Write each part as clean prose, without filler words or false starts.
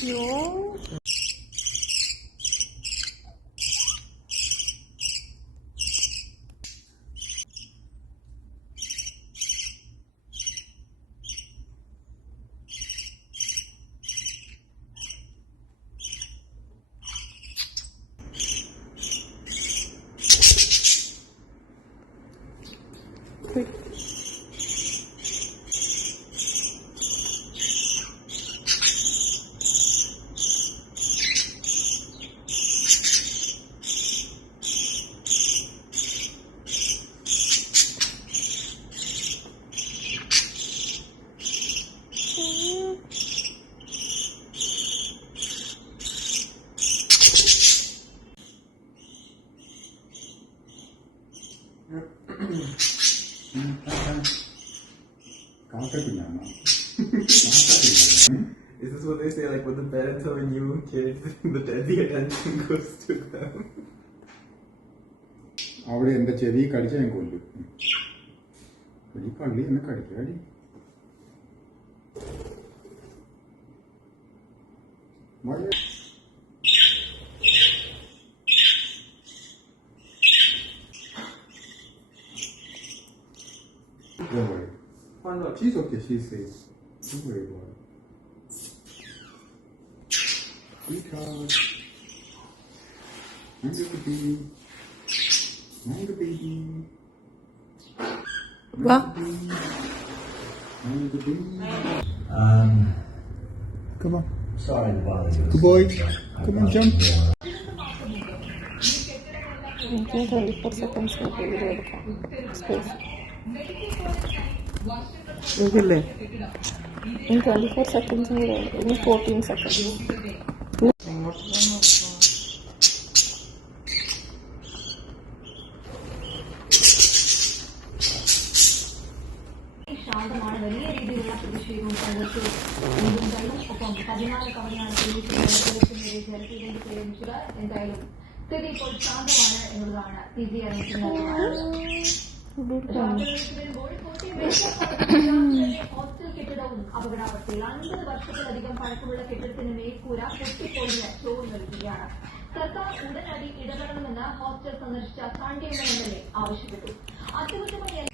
Jo. Is this what they say, like, when the parents have a new kid, the attention goes to them? അവിടെ എൻ്റെ ചെവി കടിച്ച ഞാൻ കൊല്ലും. ഈ കള്ളി എന്നെ കടിക്കാടി. Don't worry. Why not? She's okay, she's safe. Don't worry about it. Sweetheart. I'm the baby. I'm the baby. What? I'm the baby. Come on. Sorry to bother you. Good boy. Come on, jump. എനിക്ക് 24 seconds video എടുക്കാം. Space Okay. ഇനി 24 seconds കൂടെ ഇനി 14 seconds. ശാന്തമാണ്. വലിയ രീതിയിലുള്ള പ്രതിഷേധവും ഒപ്പം 14 തവണയാണ് പ്രേരിപ്പിച്ചത്. എന്തായാലും സ്ഥിതി ഇപ്പോൾ ശാന്തമാണ് എന്നുള്ളതാണ് PG അറിയിക്കുന്നത്. ഹോസ്റ്റൽ കെട്ടിടവും അപകടാവസ്ഥയിൽ 50 വർഷത്തിലധികം പഴക്കമുള്ള കെട്ടിടത്തിന് മേൽക്കൂര പൊട്ടിപ്പൊളിഞ്ഞ് ചോറ് നൽകുകയാണ്. സർക്കാർ ഉടനടി ഇടപെടണമെന്ന് ഹോസ്റ്റൽ സന്ദർശിച്ച ചാണ്ടിയമ്മ MLA ആവശ്യപ്പെട്ടു. അറ്റകുറ്റപ്പണി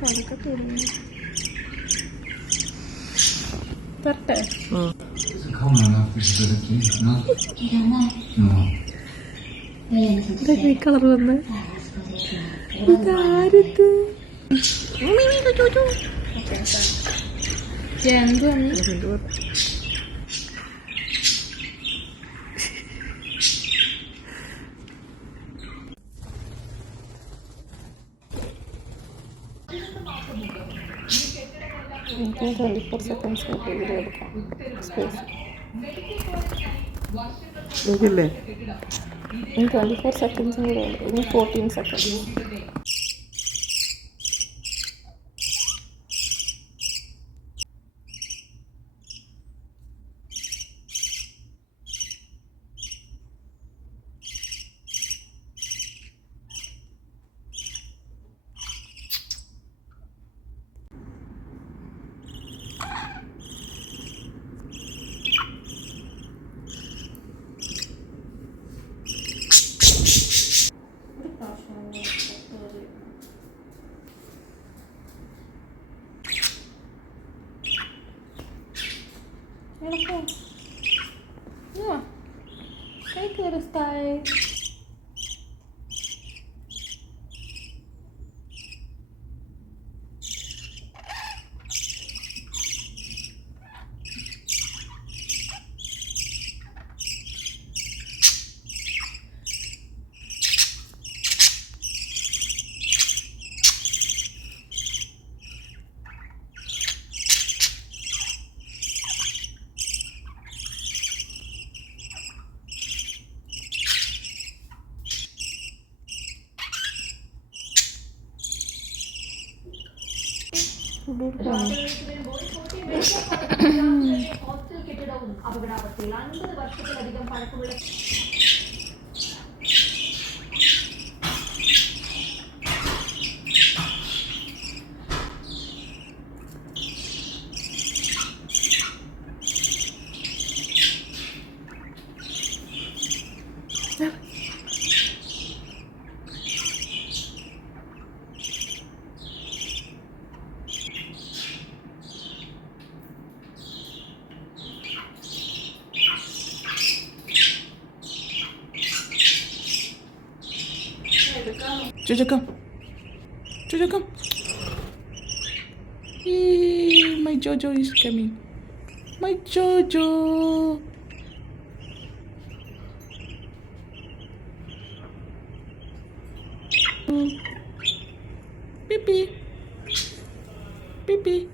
പണക്കെ തുടങ്ങി തരട്ടെ. കളർ വന്ന് ഇതാരത് എന്ത് എനിക്ക് 24 സെക്കൻഡ്സിനൊക്കെ വീഡിയോ എടുക്കാം സ്പേസ്. നോക്കില്ലേ 24 സെക്കൻഡ്സും കൂടെ ഉണ്ട്. ഇനി 14 seconds. Take it a style. Hostel കെട്ടിടവും അപകടാവസ്ഥയിൽ 50 വർഷത്തിലധികം പഴക്കമുള്ള Jojo, come. Jojo, come. Yay, my Jojo is coming. My Jojo. Pipi. Pipi.